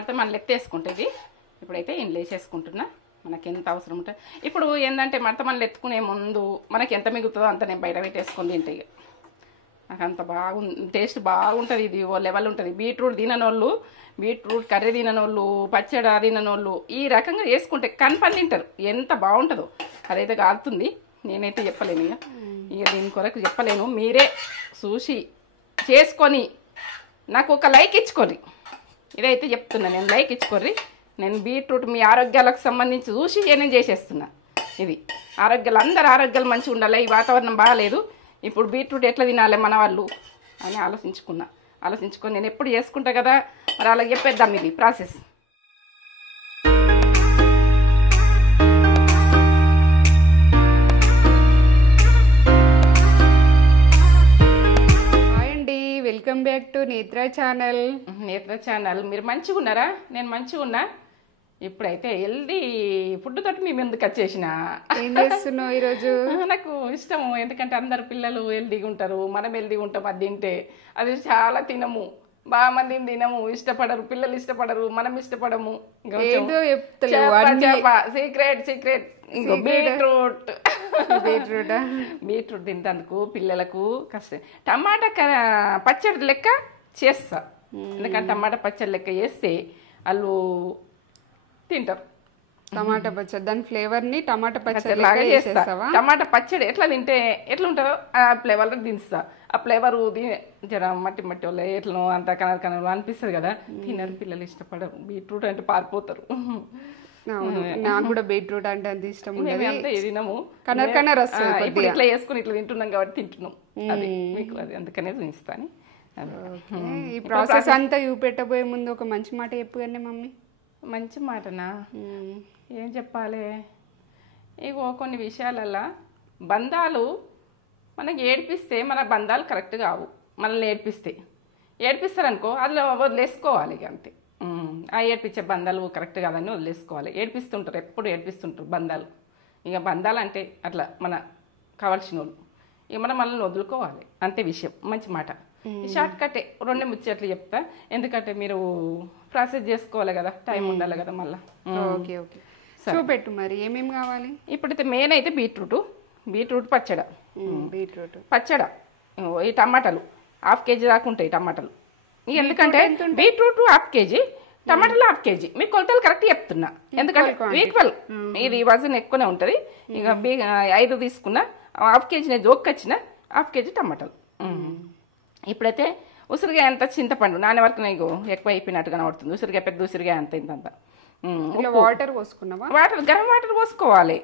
మడత మన లెక్క వేసుకుంటే ఇది ఇప్పుడైతే ఇంట్లో వేసేసుకుంటున్నా మనకి ఎంత అవసరం ఉంటుంది. ఇప్పుడు ఏంటంటే మడత మనలు ఎత్తుకునే ముందు మనకి ఎంత మిగులుతుందో అంత నేను బయట పెట్టేసుకొని తింటే ఇక నాకు అంత టేస్ట్ బాగుంటుంది. ఇది ఓ లెవెల్ ఉంటుంది. బీట్రూట్ తిననోళ్ళు, బీట్రూట్ కర్రీ తిననోళ్ళు, పచ్చడి తిననోళ్ళు ఈ రకంగా వేసుకుంటే కనపని తింటారు. ఎంత బాగుంటుందో అదైతే కాలుతుంది. నేనైతే చెప్పలేను ఇక దీని కొరకు చెప్పలేను. మీరే చూసి చేసుకొని నాకు ఒక లైక్ ఇచ్చుకోర్రి. ఇదైతే చెప్తున్నా నేను, లైక్ ఇచ్చుకోర్రి. నేను బీట్రూట్ మీ ఆరోగ్యాలకు సంబంధించి చూసి నేను చేసేస్తున్నా. ఇది ఆరోగ్యాలు అందరు ఆరోగ్యాలు మంచిగా ఉండాలి. ఈ వాతావరణం బాగాలేదు, ఇప్పుడు బీట్రూట్ ఎట్లా తినాలి మన వాళ్ళు అని ఆలోచించుకొని నేను ఎప్పుడు చేసుకుంటా కదా, మరి అలా చెప్పేద్దాం ఇది ప్రాసెస్. వెల్కమ్ బ్యాక్ టు నేత్ర ఛానల్. మీరు మంచిగా ఉన్నారా? నేను మంచిగా ఉన్నా. ఇప్పుడైతే హెల్దీ ఫుడ్ తోటి మీ ముందుకు వచ్చేసిన. ఏం చేస్తున్నావు ఈరోజు? నాకు ఇష్టము, ఎందుకంటే అందరు పిల్లలు హెల్దీగా ఉంటారు, మనం హెల్దీగా ఉంటాం. అది తింటే అది చాలా తినము, బాగా మంది తినము, ఇష్టపడరు, పిల్లలు ఇష్టపడరు, మనం ఇష్టపడము. సీక్రెట్ బీట్రూట్ తింటందుకు పిల్లలకు కష్టం. టమాటా పచ్చడి లెక్క చేస్తా, ఎందుకంటే టమాటా పచ్చడి లెక్క చేస్తే వాళ్ళు తింటారు. టమాటా పచ్చడి దాని ఫ్లేవర్ ని టమాటా పచ్చడి లాగా చేస్తా. టమాటా పచ్చడి ఎట్లా తింటే ఎట్లా ఉంటుందో ఆ ఫ్లేవర్ దించుతా. ఆ ఫ్లేవర్ జర మట్టి వాళ్ళు ఎట్లా అంత కనర్ అనిపిస్తుంది కదా, తినరు పిల్లలు, ఇష్టపడరు. బీట్రూట్ అంటే పారిపోతారు. నాకు కూడా బీట్రూట్ అంటే అంత ఇష్టం అంతే తినము, కనర్ వస్తుంది. ఇప్పుడు ఇట్లా వేసుకుని ఇట్లా తింటున్నాం కాబట్టి తింటున్నాం. అది మీకు అది అందుకనే చూపిస్తాను. ఈ ప్రాసెస్ అంతా చూపెట్టబోయే ముందు ఒక మంచి మాట చెప్పు కానీ మమ్మీ. మంచి మాటనా? ఏం చెప్పాలి? ఇగో కొన్ని విషయాలల్లో బంధాలు మనకి ఏడిపిస్తే మన బంధాలు కరెక్ట్ కావు. మనల్ని ఏడిపిస్తారనుకో అందులో వదిలేసుకోవాలి ఇక అంతే. ఆ ఏడిపించే బంధాలు కరెక్ట్ కాదని వదిలేసుకోవాలి. ఏడిపిస్తుంటారు, ఎప్పుడు ఏడిపిస్తుంటారు బంధాలు. ఇక బంధాలు అంటే అట్లా మన కావాల్సిన వాళ్ళు, ఇక మనం మనల్ని వదులుకోవాలి అంతే విషయం. మంచి మాట. షార్ట్ కట్టే 2 ముచ్చట్లు చెప్తా, ఎందుకంటే మీరు ప్రాసెస్ చేసుకోవాలి కదా, టైం ఉండాలి కదా మళ్ళీ. ఓకే ఓకే, చూపెట్టు మరి ఏమేమి కావాలి. ఇప్పుడైతే మెయిన్ అయితే బీట్రూట్ పచ్చడ. బీట్రూట్ పచ్చడ ఈ టమాటాలు 1/2 కేజీ దాకా ఉంటాయి టమాటాలు. ఎందుకంటే బీట్రూట్ 1/2 కేజీ, టమాటాలు 1/2 కేజీ. మీకు కొలతలు కరెక్ట్ చెప్తున్నా, ఎందుకంటే ఈక్వల్. ఇది వజన్ ఎక్కువనే ఉంటుంది. ఇక 5 తీసుకున్నా, 1/2 కేజీ నేను జోక్కొచ్చిన 1/2 కేజీ టమాటాలు. ఇప్పుడైతే ఉసిరిగా ఎంత చింతపండు నానే వరకు నీకు ఎక్కువ అయిపోయినట్టు కనబడుతుంది. ఉసిరిగా పెద్ద ఉసిరిగా అంత ఇంతంత. వాటర్ పోసుకున్నావా? గరం వాటర్ పోసుకోవాలి.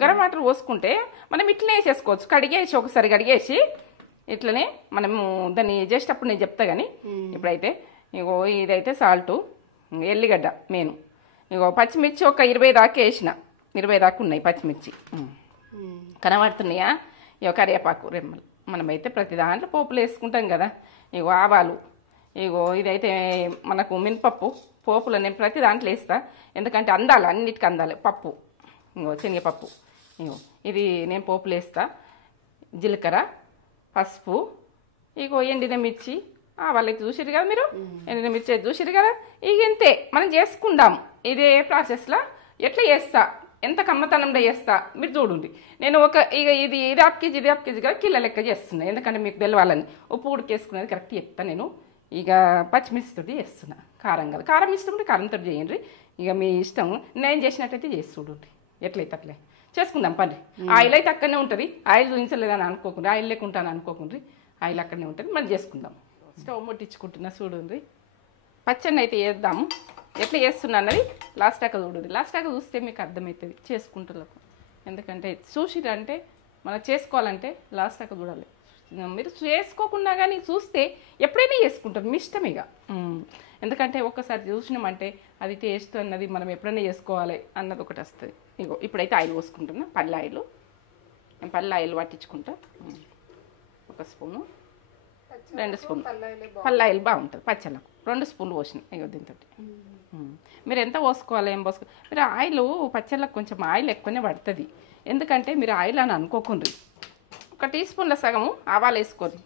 గరం వాటర్ పోసుకుంటే మనం ఇట్లనే వేసేసుకోవచ్చు. కడిగేసి ఒకసారి కడిగేసి ఇట్లనే మనము దాన్ని చేసేటప్పుడు నేను చెప్తా. కానీ ఇప్పుడైతే ఇగో ఇదైతే సాల్టు, ఎల్లిగడ్డ మెయిన్. ఇగో పచ్చిమిర్చి ఒక 20 దాకా వేసిన, 20 దాకా ఉన్నాయి పచ్చిమిర్చి కనబడుతున్నాయా. ఇగో కరివేపాకు రెమ్మలు. మనమైతే ప్రతి దాంట్లో పోపులు వేసుకుంటాం కదా. ఇగో ఆవాలు, ఇగో ఇదైతే మనకు మినపప్పు పోపులు నేను ప్రతి దాంట్లో వేస్తా, ఎందుకంటే అందాలి, అన్నిటికీ అందాలి. పప్పు ఇగో శనగపప్పు, ఇగో ఇది నేను పోపులు వేస్తా. జీలకర్ర, పసుపు, ఇగో ఎండిన మిర్చి, ఆవాలు చూసిరు కదా మీరు, ఎండిన మిర్చి చూసిరు కదా. ఇక ఇంతే మనం చేసుకుందాం. ఇదే ప్రాసెస్లో ఎట్లా చేస్తా, ఎంత కమ్మతనంలో చేస్తా మీరు చూడండి. నేను ఇక ఇది 1/2 కేజీ 1/2 కేజీ కదా కిలో లెక్క చేస్తున్నా, ఎందుకంటే మీకు తెలవాలని. ఉప్పు ఉడికేసుకునేది కరెక్ట్ చెప్తా నేను. ఇక పచ్చిమిర్చితో చేస్తున్నా, కారం కదా, కారం ఇష్టం ఉంటే కారంతో చేయండి. ఇక మీ ఇష్టం, నేను చేసినట్టయితే చేసి చూడండి. ఎట్లయితే అట్లే చేసుకుందాం పని. ఆయిల్ అయితే అక్కడనే ఉంటుంది, ఆయిల్ చూపించలేదని అనుకోకుండా, ఆయిల్ లేకుంటాను అనుకోకుండా, ఆయిల్ అక్కడనే ఉంటుంది. మనం చేసుకుందాం. స్టవ్ ముట్టించుకుంటున్నా చూడండి. పచ్చడిని అయితే వేద్దాము. ఎట్లా చేస్తున్నా అన్నది లాస్ట్ దాకా చూడండి. లాస్ట్ దాకా చూస్తే మీకు అర్థమవుతుంది చేసుకుంటులకు. ఎందుకంటే చూసిరంటే మనం చేసుకోవాలంటే లాస్ట్ దాకా చూడాలి. మీరు చేసుకోకుండా కానీ చూస్తే ఎప్పుడైనా చేసుకుంటారు, మీ ఇష్టం ఇక. ఎందుకంటే ఒక్కసారి చూసినామంటే అది టేస్ట్ అన్నది మనం ఎప్పుడైనా చేసుకోవాలి అన్నది ఒకటి వస్తుంది. ఇగో ఇప్పుడైతే ఆయిల్ పోసుకుంటున్నా, పల్లి ఆయిల్. నేను పల్లి ఆయిల్ పట్టించుకుంటా. 1 స్పూను, 2 స్పూన్లు పల్లి ఆయిల్ బాగుంటుంది పచ్చళ్ళకు. 2 స్పూన్లు పోసిన. ఇగో దీంతో మీరు ఎంత పోసుకోవాలి, ఏం పోసుకోవాలి. మీరు ఆయిల్ పచ్చళ్ళకు కొంచెం ఆయిల్ ఎక్కువనే పడుతుంది, ఎందుకంటే మీరు ఆయిల్ అని అనుకోకుండ్రి. 1 టీ స్పూన్ల సగము ఆవాలు వేసుకోండి,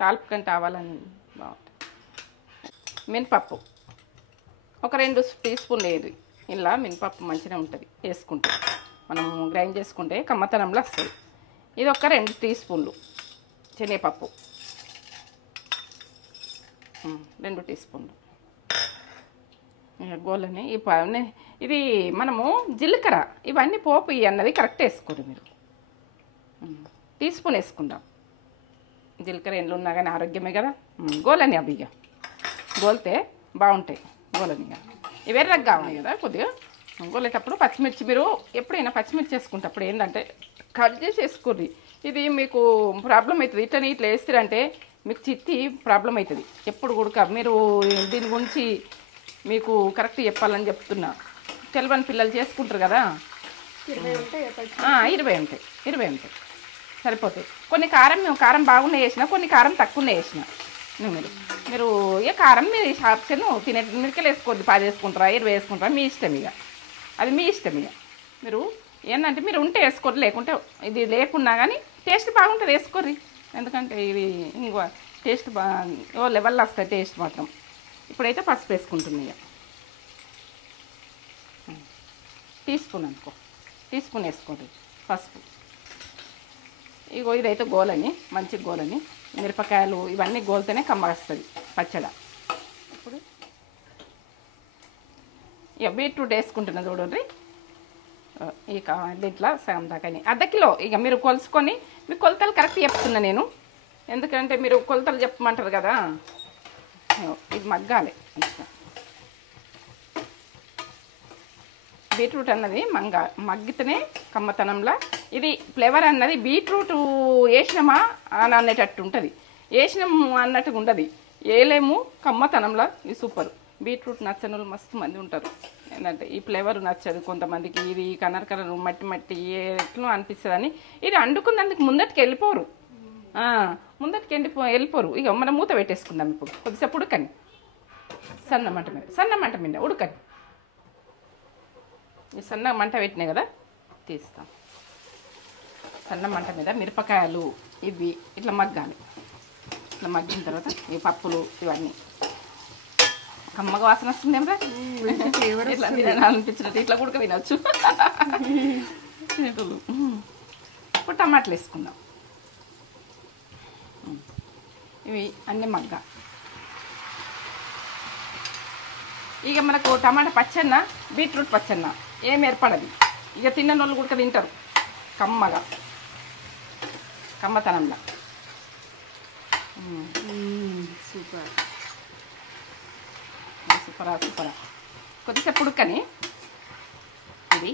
తాలింపు కంటే ఆవాలని బాగుంటుంది. మినపప్పు ఒక 2 టీ స్పూన్లు వేయండి. ఇలా మినపప్పు మంచిగా ఉంటుంది వేసుకుంటే, మనం గ్రైండ్ చేసుకుంటే కమ్మతనంలో వస్తుంది. ఇది ఒక 2 టీ స్పూన్లు శనగపప్పు, 2 టీ స్పూన్లు గోలని. ఇది మనము జీలకర్ర ఇవన్నీ పోపు అన్నది కరెక్ట్ వేసుకోరు మీరు. టీ స్పూన్ వేసుకుందాం. జీలకర్ర ఎండ్లు ఉన్నా కానీ ఆరోగ్యమే కదా. గోలని అవి ఇక గోలితే బాగుంటాయి. గోలని ఇవి ఎర్రగా కావాలి కదా కొద్దిగా. గోలేటప్పుడు పచ్చిమిర్చి మీరు ఎప్పుడైనా పచ్చిమిర్చి వేసుకుంటప్పుడు ఏంటంటే కట్ చేసి వేసుకోండి. ఇది మీకు ప్రాబ్లం అవుతుంది. ఇట్లా వేస్తారంటే మీకు చిత్తి ప్రాబ్లం అవుతుంది. ఎప్పుడు కూడా మీరు దీని గురించి మీకు కరెక్ట్ చెప్పాలని చెప్తున్నా. తెలియని పిల్లలు చేసుకుంటారు కదా. 20 ఉంటాయి సరిపోతాయి. కొన్ని కారం బాగున్నా వేసిన, కొన్ని కారం తక్కువనే వేసిన. మీరు ఏ కారం మీరు ఆప్షన్ తినే మిరకలు వేసుకోండి. 10 వేసుకుంటారా 20 వేసుకుంటారా మీ ఇష్టం ఇక. అది మీ ఇష్టం ఇక. మీరు ఏంటంటే మీరు ఉంటే వేసుకోండి, లేకుంటే ఇది లేకున్నా కానీ టేస్ట్ బాగుంటుంది వేసుకోర్రి. ఎందుకంటే ఇది ఇంకో టేస్ట్ ఓ లెవెల్లో వస్తుంది టేస్ట్ మాత్రం. ఇప్పుడైతే పసుపు వేసుకుంటుంది ఇక. టీ స్పూన్ అనుకో, టీ స్పూన్ వేసుకోండి పసుపు. ఇగో ఇదైతే గోలని, మంచి గోలని. మిరపకాయలు ఇవన్నీ గోలితేనే కమ్మ వస్తుంది పచ్చడి. ఇప్పుడు ఇక బీట్రూట్ వేసుకుంటున్నా చూడండి. ఇక దీంట్లో సగం దాకాని ½ కిలో. ఇక మీరు కొలుసుకొని మీ కొలతలు కరెక్ట్ చెప్తున్నా నేను. ఎందుకంటే మీరు కొలతలు చెప్పమంటారు కదా. ఇది మగ్గాలి. బీట్రూట్ అన్నది మగ్గితేనే కమ్మతనంలో ఇది ఫ్లేవర్ అన్నది. బీట్రూట్ వేసినామా అని అనేటట్టు ఉంటుంది, వేసినాం అన్నట్టుగా ఉండదు. వేయలేము కమ్మతనంలో. ఇది సూపర్. బీట్రూట్ నచ్చని వాళ్ళు మస్తు మంది ఉంటారు. ఏంటంటే ఈ ఫ్లేవర్ నచ్చదు కొంతమందికి. ఇది కలర్ మట్టి ఎట్లా అనిపిస్తుంది అని ఇది వండుకున్నందుకు ముందటికి వెళ్ళిపోరు. ముందటికి వెళ్ళిపోరు. ఇక మనం మూత పెట్టేసుకుందాం. ఇప్పుడు కొద్దిసేపు ఉడకని, సన్న మంట మీద ఉడకని. ఈ సన్న మంట పెట్టినాయి కదా, తీస్తాం. సన్న మంట మీద మిరపకాయలు ఇవి ఇట్లా మగ్గాలి. ఇట్లా మగ్గిన తర్వాత ఈ పప్పులు ఇవన్నీ కమ్మగా వాసన వస్తుంది ఏమరా. ఇట్లా తినాలనిపించినట్టు ఇట్లా కూడా తినచ్చు. ఇప్పుడు టమాటాలు వేసుకుందాం. ఇవి అన్నీ మగ్గా. ఇక మనకు టమాటా పచ్చన్న బీట్రూట్ పచ్చన్న ఏం ఏర్పడదు. ఇక తిన్న వాళ్ళు కూడా తింటారు కమ్మగా, కమ్మతనంలో. సూపర్ సూపరా సూపరా. కొద్దిసేపు ఉడకని ఇది.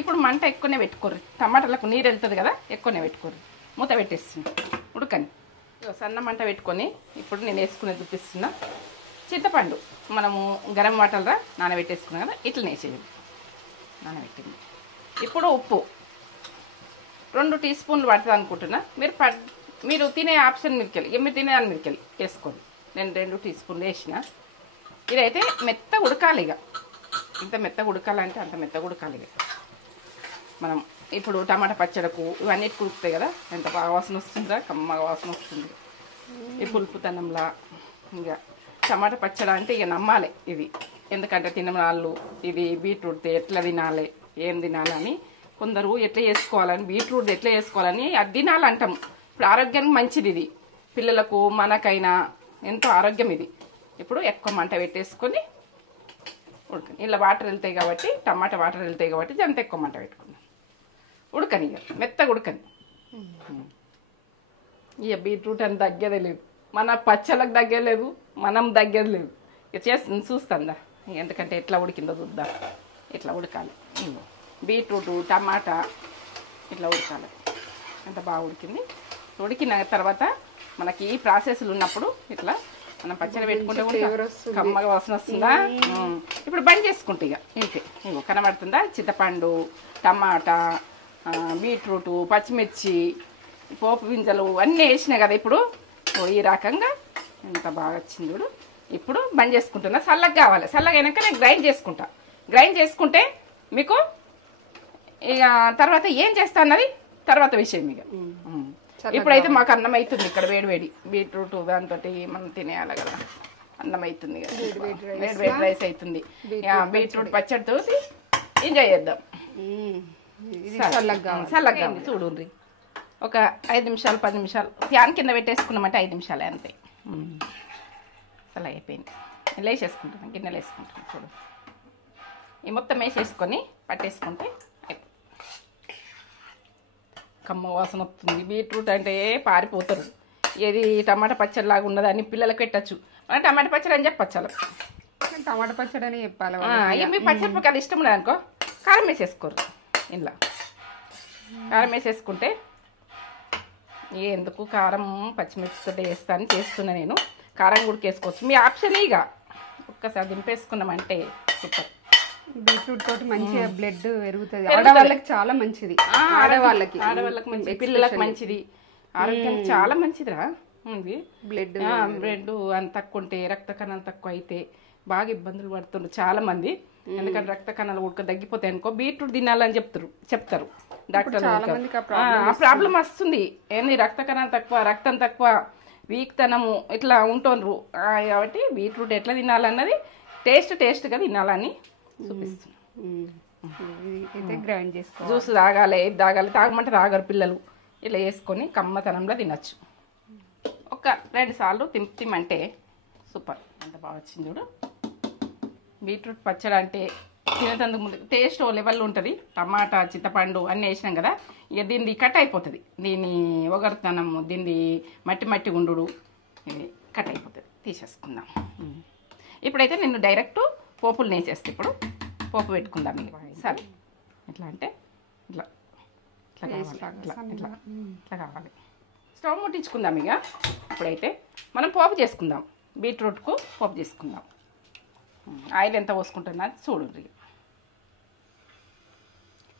ఇప్పుడు మంట ఎక్కువనే పెట్టుకోరు. టమాటాలకు నీరు వెళ్తుంది కదా, ఎక్కువనే పెట్టుకోరు. మూత పెట్టేస్తుంది ఉడకని. సన్న మంట పెట్టుకొని ఇప్పుడు నేను వేసుకునే చూపిస్తున్నా. చింతపండు మనము గరం వాటర్లో నానబెట్టేసుకున్నాం కదా, ఇట్లనే వేసేయండి. నానబెట్టింది. ఇప్పుడు ఉప్పు 2 టీ స్పూన్లు పడుతుంది అనుకుంటున్నా. మీరు తినే ఆప్షన్ మిరికెళ్ళి మీరు తినే అని మిరికెళ్ళి వేసుకోండి. నేను 2 టీ స్పూన్లు వేసిన. ఇదైతే మెత్తగా ఉడకాలి. ఇక ఇంత మెత్తగా ఉడకాలంటే అంత మెత్తగా ఉడకాలి. ఇక మనం ఇప్పుడు టమాటా పచ్చడకు ఇవన్నిటికి ఉడుకుతాయి కదా, ఎంత బాగా వాసన వస్తుందా, కమ్మగా వాసన వస్తుంది. ఈ పులుపుతనంలా ఇక టమాటా పచ్చడి అంటే ఇక నమ్మాలి ఇది. ఎందుకంటే తినవాళ్ళు ఇది బీట్రూట్ ఎట్లా తినాలి, ఏం తినాలని, కొందరు ఎట్లా చేసుకోవాలని, బీట్రూట్ ఎట్లా చేసుకోవాలని అది తినాలంటాం. ఇప్పుడు ఆరోగ్యానికి మంచిది ఇది. పిల్లలకు మనకైనా ఎంతో ఆరోగ్యం ఇది. ఇప్పుడు ఎక్కువ మంట పెట్టేసుకొని ఉడకని. ఇలా వాటర్ వెళ్తాయి కాబట్టి, టమాటా వాటర్ వెళ్తాయి కాబట్టి అంత ఎక్కువ మంట పెట్టుకున్నాం. ఉడకని ఇక మెత్తగా ఉడకని. ఇక బీట్రూట్ అని తగ్గేదే లేదు, మన పచ్చళ్ళకు తగ్గలేదు, మనం తగ్గేది లేదు. ఇక చేస్తుంది చూస్తుందా. ఎందుకంటే ఎట్లా ఉడికిందో చూద్దాం. ఇట్లా ఉడకాలి. బీట్రూట్ టమాటా ఇట్లా ఉడకాలి. ఎంత బాగా ఉడికింది. ఉడికిన తర్వాత మనకి ఈ ప్రాసెస్లు ఉన్నప్పుడు ఇట్లా మనం పచ్చడి పెట్టుకుంటే కూడా కమ్మగా వాసన వస్తుందా. ఇప్పుడు బంద్ చేసుకుంటే ఇక ఇంకే ఇగో కనబడుతుందా. చింతపండు, టమాటా, బీట్రూట్, పచ్చిమిర్చి, పోపు గింజలు అన్నీ వేసినాయి కదా. ఇప్పుడు ఈ రకంగా ఎంత బాగా వచ్చింది చూడు. ఇప్పుడు బంద్ చేసుకుంటున్నా. చల్లగా కావాలి. చల్లగా అయినాక నేను గ్రైండ్ చేసుకుంటా. గ్రైండ్ చేసుకుంటే మీకు ఇక తర్వాత ఏం చేస్తా అన్నది తర్వాత విషయం. ఇక ఇప్పుడైతే మాకు అన్నం అవుతుంది ఇక్కడ వేడి వేడి. బీట్రూట్ దాంతో మనం తినేయాలి కదా, అన్నం అవుతుంది కదా, వేడి వేడి వేడి రైస్ అవుతుంది. బీట్రూట్ పచ్చడితో ఎంజాయ్ చేద్దాం. ఇది చల్లగా చల్లగా చూడండి. ఒక 5 నిమిషాలు 10 నిమిషాలు ఫ్యాన్ కింద పెట్టేసుకున్నామంటే 5 నిమిషాలే అంతే. అలా అయిపోయింది. వేసేసుకుంటున్నాం, గిన్నెలు వేసుకుంటున్నాం. చూడు ఈ మొత్తం వేసేసుకొని పట్టేసుకుంటే అయిపోయింది. కమ్మ వాసన వస్తుంది. బీట్రూట్ అంటే పారిపోతారు. ఏది టమాటా పచ్చడిలాగా ఉన్నదని పిల్లలకి పెట్టచ్చు. మనం టమాటా పచ్చడి అని చెప్పచ్చు. అలా టమాటా పచ్చడి అని చెప్పాలి. ఇక మీ పచ్చడిపక్కలు ఇష్టం లేదనుకో కారం వేసేసుకోరు. ఇంట్లో కారం వేసేసుకుంటే ఎందుకు కారం పచ్చిమిర్చితో వేస్తాను చేస్తున్నా నేను. కారం కూడా వేసుకోవచ్చు, మీ ఆప్షన్. ఇక ఒక్కసారి దింపేసుకున్నామంటే సూపర్. బీట్రూట్ తోటి మంచిగా బ్లడ్ పెరుగుతుంది. ఆడవాళ్ళకి చాలా మంచిది. ఆడవాళ్ళకి మంచిది, పిల్లలకు మంచిది, ఆరోగ్యం చాలా మంచిదిరా. బ్లడ్ అంత తక్కువ ఉంటే, రక్త కణాలు తక్కువ అయితే బాగా ఇబ్బందులు పడుతుండ్రు చాలా మంది. ఎందుకంటే రక్త కణాలు ఉడక తగ్గిపోతాయి అనుకో బీట్రూట్ తినాలని చెప్తారు డాక్టర్. ఆ ప్రాబ్లం వస్తుంది. ఏంది రక్త కణాలు తక్కువ, రక్తం తక్కువ, వీక్తనము ఇట్లా ఉంటుండ్రు. కాబట్టి బీట్రూట్ ఎట్లా తినాలన్నది టేస్ట్గా తినాలని చూపిస్తుంది. గ్రైండ్ చేసుకో, జ్యూస్ తాగాలి, ఇది తాగాలి, తాగమంటే తాగరు పిల్లలు. ఇలా వేసుకొని కమ్మతనంలో తినచ్చు. ఒక 2 సార్లు తిమ్మంటే సూపర్. అంత బాగా వచ్చింది చూడు. బీట్రూట్ పచ్చడి అంటే తినేటందుకు ముందు టేస్ట్ ఓ లెవెల్లో ఉంటుంది. టమాటా చింతపండు అన్నీ వేసినాం కదా, ఇక దీన్ని కట్ అయిపోతుంది. దీన్ని ఒగరుతనము, దీన్ని మట్టి ఉండు ఇది కట్ అయిపోతుంది. తీసేసుకుందాం. ఇప్పుడైతే నేను డైరెక్ట్ పోపులు నేసేస్తే ఇప్పుడు పోపు పెట్టుకుందాం. ఇక సరే ఎట్లా అంటే ఇట్లా ఇట్లా కావాలి. స్టవ్ ముట్టించుకుందాం. ఇక ఇప్పుడైతే మనం పోపు చేసుకుందాం. బీట్రూట్కు పోపు చేసుకుందాం. ఆయిల్ ఎంత పోసుకుంటున్నా చూడండి.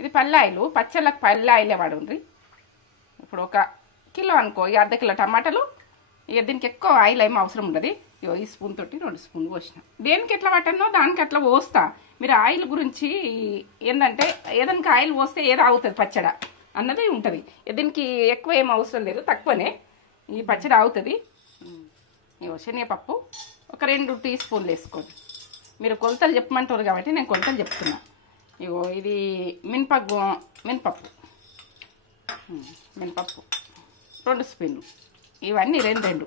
ఇది పల్లె ఆయిల్, పచ్చళ్ళకి పల్లె ఆయిలే వాడుండ్రి. ఇప్పుడు 1 కిలో అనుకో, ఇక అర్ధ కిలో టమాటాలు. ఇక దీనికి ఎక్కువ ఆయిల్ ఏమో అవసరం ఉండదు. ఇగో ఈ స్పూన్ తోటి 2 స్పూన్లు పోసిన. దేనికి ఎట్లా పట్టనో దానికి అట్లా పోస్తా. మీరు ఆయిల్ గురించి ఏంటంటే ఏదైనా ఆయిల్ పోస్తే ఏదో అవుతుంది పచ్చడి అన్నది ఉంటుంది. దీనికి ఎక్కువ ఏం అవసరం లేదు, తక్కువనే ఈ పచ్చడి అవుతుంది. ఇగో శనగపప్పు ఒక 2 టీ స్పూన్లు వేసుకోండి. మీరు కొలతలు చెప్పమంటారు కాబట్టి నేను కొలతలు చెప్తున్నా. ఇగో ఇది మినపప్పు 2 స్పూన్లు. ఇవన్నీ 2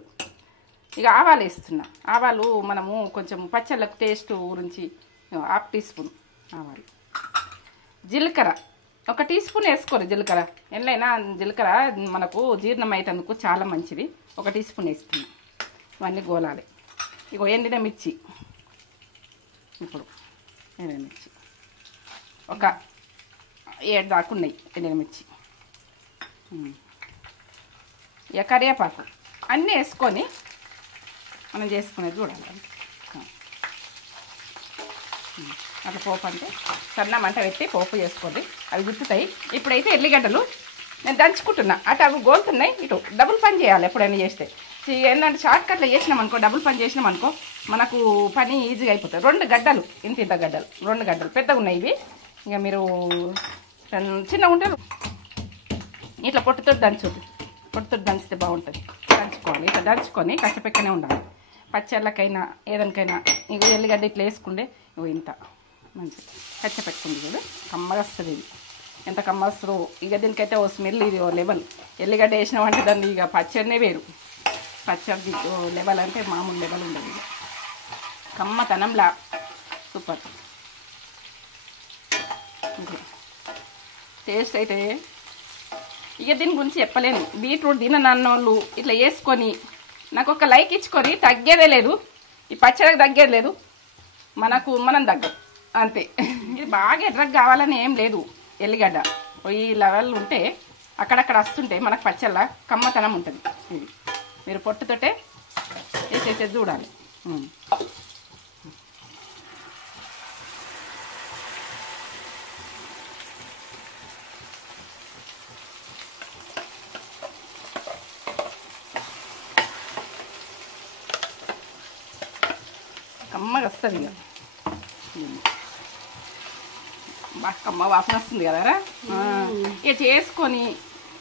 ఇక ఆవాలు వేస్తున్నా. ఆవాలు మనము కొంచెం పచ్చళ్ళకు టేస్ట్ గురించి 1/2 టీ స్పూన్ ఆవాలు. జీలకర్ర 1 టీ స్పూన్ వేసుకోరు. జీలకర్ర ఎన్నైనా జీలకర్ర మనకు జీర్ణం అయ్యేందుకు చాలా మంచిది. 1 టీ స్పూన్ వేస్తున్నా. ఇవన్నీ గోలాలి. ఇగో ఎండిన మిర్చి, ఇప్పుడు ఎండిన మిర్చి ఒక 7 దాకా ఉన్నాయి. ఎండిన మిర్చి, ఇక కరివేపాకు అన్నీ వేసుకొని మనం చేసుకునేది చూడాలి. అట్లా పోపు అంటే సన్న మంట పెట్టి పోపు చేసుకోండి, అవి గుర్తుతాయి. ఇప్పుడైతే ఎల్లిగడ్డలు నేను దంచుకుంటున్నా. అటు అవి గోలుతున్నాయి, ఇటు డబుల్ పని చేయాలి ఎప్పుడైనా చేస్తే. ఏంటంటే షార్ట్ కట్లో చేసినాం అనుకో, డబుల్ పని చేసినాం అనుకో మనకు పని ఈజీగా అయిపోతుంది. 2 గడ్డలు ఇంత గడ్డలు, 2 గడ్డలు పెద్దగా ఉన్నాయి ఇవి. ఇక మీరు చిన్నగా ఉంటే ఇట్లా పొట్టుతో దంచితే బాగుంటుంది. దంచుకోవాలి. ఇట్లా దంచుకొని కచ్చపెక్కనే ఉండాలి. పచ్చళ్ళకైనా ఏదానికైనా ఇక ఎల్లిగడ్డ ఇట్లా వేసుకుంటే ఇగో ఇంత మంచి కచ్చపెట్టుకుంది చూడు, కమ్మగా వస్తుంది. ఇది ఎంత కమ్మ వస్తుందో. ఇక దీనికైతే ఓ స్మెల్, ఇది ఓ లెవెల్. ఎల్లిగడ్డ వేసినామంటే దాన్ని ఇక పచ్చడినే వేరు. పచ్చడి లెవెల్ అంటే మామూలు లెవెల్ ఉండదు. ఇక కమ్మతనంలా సూపర్ టేస్ట్ అయితే ఇక దీని గురించి చెప్పలేను. బీట్రూట్ తిననన్న వాళ్ళు ఇట్లా వేసుకొని నాకు ఒక లైక్ ఇచ్చుకొని తగ్గేదే లేదు. ఈ పచ్చడికి తగ్గేది లేదు, మనం తగ్గం అంతే. ఇది బాగా ఎర్రగా కావాలని ఏం లేదు. ఎల్లిగడ్డ ఈ లెవెల్ ఉంటే అక్కడక్కడ వస్తుంటే మనకు పచ్చళ్ళ కమ్మతనం ఉంటుంది. ఇది మీరు పొట్టుతోటే వేసేసేది చూడాలి. కమ్మగా వస్తుంది. ఇక బాగా కమ్మ వాసన వస్తుంది కదా. ఇక చేసుకొని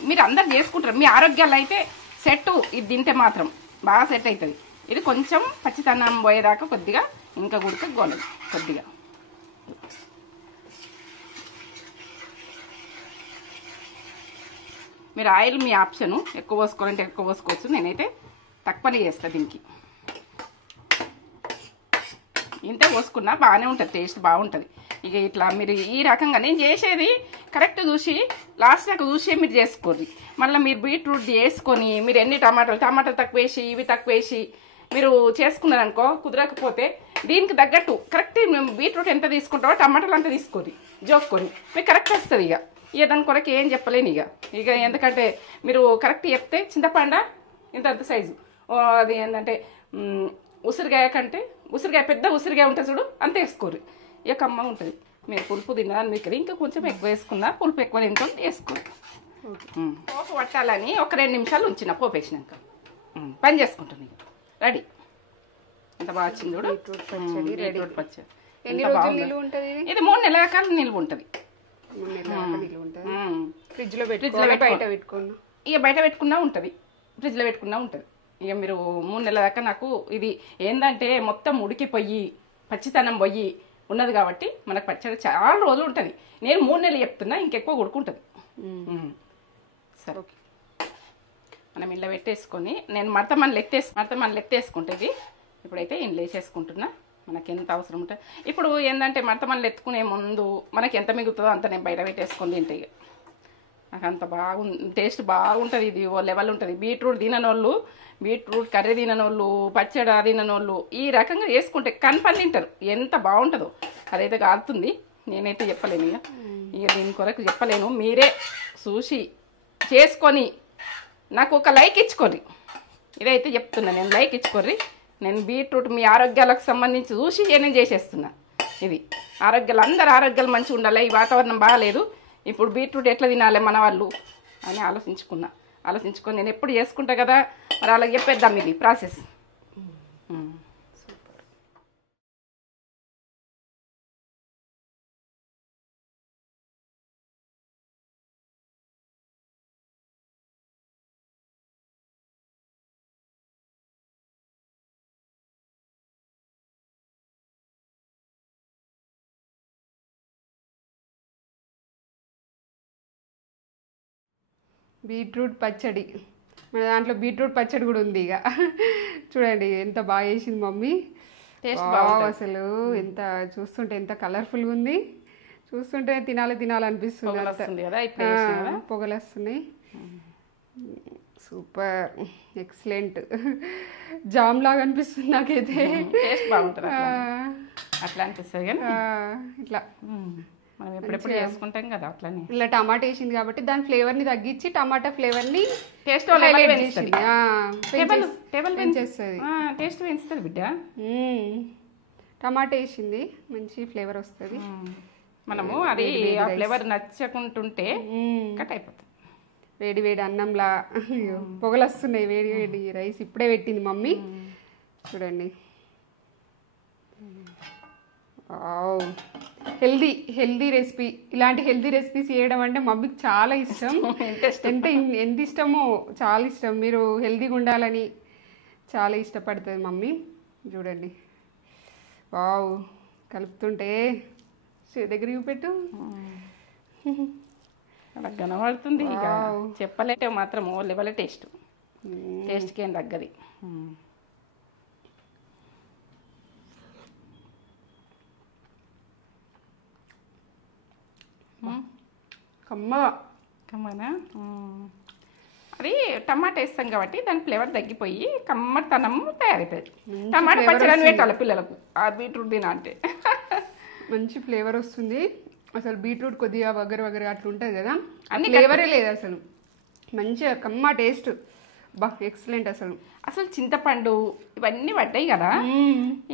మీరు అందరు చేసుకుంటారు. మీ ఆరోగ్యాలు అయితే సెట్. ఇది తింటే మాత్రం బాగా సెట్ అవుతుంది. ఇది కొంచెం పచ్చితనం పోయేదాకా కొద్దిగా ఇంకా ఉడకగోలేదు కొద్దిగా. మీరు ఆయిల్ మీ ఆప్షను, ఎక్కువ పోసుకోవాలంటే ఎక్కువ పోసుకోవచ్చు. నేనైతే తక్కువనే చేస్తాను దీనికి. ఇంత పోసుకున్నా బాగానే ఉంటుంది, టేస్ట్ బాగుంటుంది. ఇక ఇట్లా మీరు ఈ రకంగా నేను చేసేది కరెక్ట్ చూసి లాస్ట్ దాకా చూసి మీరు చేసుకోండి. మళ్ళీ మీరు బీట్రూట్ వేసుకొని మీరు ఎన్ని టమాటాలు తక్కువ వేసి ఇవి తక్కువ వేసి మీరు చేసుకున్నారనుకో కుదరకపోతే దీనికి తగ్గట్టు కరెక్ట్ బీట్రూట్ ఎంత తీసుకుంటావో టమాటాలు అంత తీసుకోండి, జోక్కొని మీకు కరెక్ట్ వస్తుంది. ఇక దాని కొరకు ఏం చెప్పలేను. ఇక ఎందుకంటే మీరు కరెక్ట్ చెప్తే చింతపండు ఇంత సైజు అది ఏంటంటే ఉసిరికాయ కంటే ఉసిరికాయ పెద్ద ఉసిరికాయ ఉంటుంది చూడు అంత వేసుకోరు. ఇక కమ్మ ఉంటుంది. మీరు పులుపు తిన్నారని మీకు ఇంకా కొంచెం ఎక్కువ వేసుకున్నా, పులుపు ఎక్కువ తింటాం వేసుకోరు. పోపు పట్టాలని ఒక 2 నిమిషాలు ఉంచిన పోపు వేసినాక పని చేసుకుంటాను. ఇక రెడీ. ఎంత బాగా వచ్చింది చూడు బీట్రూట్ పచ్చడి. ఇది 3 నెలల కాలం నిల్వ ఉంటుంది. ఫ్రిడ్జ్లో బయట పెట్టుకున్నా, ఇక బయట పెట్టుకున్నా ఉంటుంది, ఫ్రిడ్జ్లో పెట్టుకున్నా ఉంటుంది. ఇక మీరు 3 నెలల దాకా నాకు ఇది ఏంటంటే మొత్తం ఉడికిపోయి పచ్చితనం పోయి ఉన్నది కాబట్టి మనకు పచ్చడి చాలా రోజులు ఉంటుంది. నేను 3 నెలలు చెప్తున్నా, ఇంకెక్కువ ఉడుకుంటుంది. సరే ఓకే. మనం ఇంట్లో పెట్టేసుకొని నేను మడతమని లెత్తేసుకుంటుంది. ఇప్పుడైతే ఇంట్లో వేసేసుకుంటున్నా. మనకి ఎంత అవసరం ఉంటుంది. ఇప్పుడు ఏంటంటే మడతమని ఎత్తుకునే ముందు మనకి ఎంత మిగులుతుందో అంత నేను బయట పెట్టేసుకొని తింటే నాకు అంత టేస్ట్ బాగుంటుంది. ఇది ఓ లెవెల్ ఉంటుంది. బీట్రూట్ తిననోళ్ళు, బీట్రూట్ కర్రీ తిననోళ్ళు, పచ్చడి తిననోళ్ళు ఈ రకంగా చేసుకుంటే కన్ఫర్మ్ తింటారు. ఎంత బాగుంటుందో అదైతే కాలుతుంది. నేనైతే చెప్పలేను. ఇక దీని కొరకు చెప్పలేను. మీరే చూసి చేసుకొని నాకు ఒక లైక్ ఇచ్చుకోర్రి. ఇదైతే చెప్తున్నా, నేను లైక్ ఇచ్చుకోర్రి. నేను బీట్రూట్ మీ ఆరోగ్యాలకు సంబంధించి చూసి నేను చేసేస్తున్నా. ఇది అందరు ఆరోగ్యాలు మంచిగా ఉండాలి. ఈ వాతావరణం బాగాలేదు, ఇప్పుడు బీట్రూట్ ఎట్లా తినాలి మన వాళ్ళు అని ఆలోచించుకొని నేను ఎప్పుడు చేసుకుంటా కదా, మరి అలా చెప్పేద్దాం ఇది ప్రాసెస్. బీట్రూట్ పచ్చడి, మన దాంట్లో బీట్రూట్ పచ్చడి కూడా ఉంది. ఇక చూడండి ఎంత బాగా చేసింది మమ్మీ. అసలు ఎంత చూస్తుంటే ఎంత కలర్ఫుల్గా ఉంది. చూస్తుంటే తినాలనిపిస్తుంది. పొగలు వస్తున్నాయి. Super, excellent. జామ్ లాగా అనిపిస్తుంది నాకైతే. అట్లా అనిపిస్తుంది ఇట్లా మనం ఎప్పుడెప్పుడు చేసుకుంటాం కదా అట్లనే. ఇలా టమాటా వేసింది కాబట్టి దాని ఫ్లేవర్ ని తగ్గించి టమాటా ఫ్లేవర్ ని టేస్ట్ పెంచుతుంది బిడ్డ. టమాటా వేసింది మంచి ఫ్లేవర్ వస్తుంది. మనము అది ఆ ఫ్లేవర్ నచ్చకుంటుంటే కట్ అయిపోతుంది. వేడి వేడి అన్నంలా పొగలు వస్తున్నాయి. వేడి వేడి రైస్ ఇప్పుడే పెట్టింది మమ్మీ. చూడండి, హెల్దీ రెసిపీ. ఇలాంటి హెల్దీ రెసిపీస్ చేయడం అంటే మమ్మీకి చాలా ఇష్టం. ఎంత ఇష్టమో, చాలా ఇష్టం. మీరు హెల్దీగా ఉండాలని చాలా ఇష్టపడుతుంది మమ్మీ. చూడండి, వావ్, కలుపుతుంటే దగ్గర పెట్టు అలా కనబడుతుంది. చెప్పలేటే మాత్రం ఓ లెవెల్ టేస్ట్కి ఏం తగ్గది. కమ్మనా. అది టమాటా వేస్తాం కాబట్టి దాని ఫ్లేవర్ తగ్గిపోయి కమ్మటనం తయారవుతుంది. టమాటా పచ్చడి పెట్టాలి పిల్లలకు ఆ బీట్రూట్ తిన అంటే మంచి ఫ్లేవర్ వస్తుంది. అసలు బీట్రూట్ కొద్దిగా వగరు అట్లా ఉంటుంది కదా, అన్ని ఫ్లేవరే లేదు అసలు. మంచిగా కమ్మ టేస్ట్, బా ఎక్సలెంట్. అసలు చింతపండు ఇవన్నీ పడ్డాయి కదా,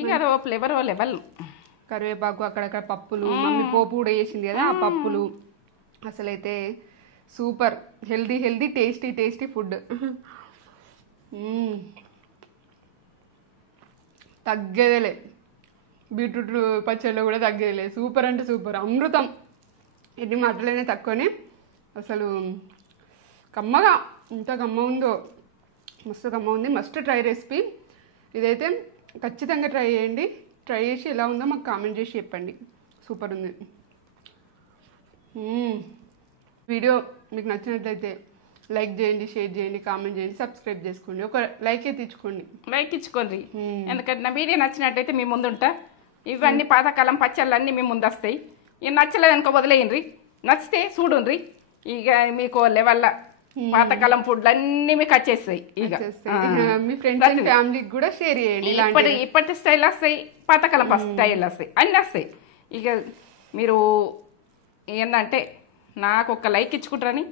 ఇంకా అదో ఫ్లేవర్ లెవెల్. కరివేపాకు, అక్కడక్కడ పప్పులు, మమ్మీ పోపు కూడా వేసింది కదా ఆ పప్పులు. అసలైతే సూపర్, హెల్దీ టేస్టీ ఫుడ్. తగ్గేదేలే, బీట్రూట్ పచ్చడిలో కూడా తగ్గేదేలే. సూపర్ అంటే సూపర్, అమృతం. ఎన్ని మాటలైనా తక్కువనే. అసలు కమ్మగా, ఇంత కమ్మ ఉందో, మస్తు కమ్మ ఉంది. Must try recipe. ఇదైతే ఖచ్చితంగా ట్రై చేయండి. ట్రై చేసి ఎలా ఉందో మాకు కామెంట్ చేసి చెప్పండి. సూపర్ ఉంది. వీడియో మీకు నచ్చినట్లయితే లైక్ చేయండి, షేర్ చేయండి, కామెంట్ చేయండి, సబ్స్క్రైబ్ చేసుకోండి. ఒక లైక్ అయితే ఇచ్చుకోండి. లైక్ ఇచ్చుకోండి. ఎందుకంటే నా వీడియో నచ్చినట్టయితే మీ ముందుంటా. ఇవన్నీ పాతకాలం పచ్చళ్ళు అన్నీ మీ ముందు వస్తాయి. ఇక నచ్చలేదు అనుకో వదిలేయండి. నచ్చితే చూడుండ్రి. ఇక మీకు లెవెల్ల పాతకాలం ఫుడ్లు అన్నీ మీకు వచ్చేస్తాయి. ఇక మీ ఫ్రెండ్స్ అండ్ ఫ్యామిలీకి కూడా షేర్ చేయండి. ఇప్పటి స్టైల్ వస్తాయి, పాతకాలం స్టైల్ వస్తాయి, అన్నీ వస్తాయి. ఇక మీరు ఏంటంటే నాకు ఒక లైక్ ఇచ్చుకుంటారని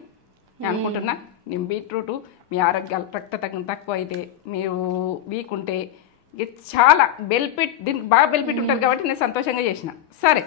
నేను అనుకుంటున్నా. నేను బీట్రూట్ మీ ఆరోగ్యాలు రక్త తక్కువ అయితే మీరు వీక్ ఉంటే ఇక చాలా బెనిఫిట్, దీనికి బాగా బెనిఫిట్ ఉంటుంది కాబట్టి నేను సంతోషంగా చేసిన. సరే.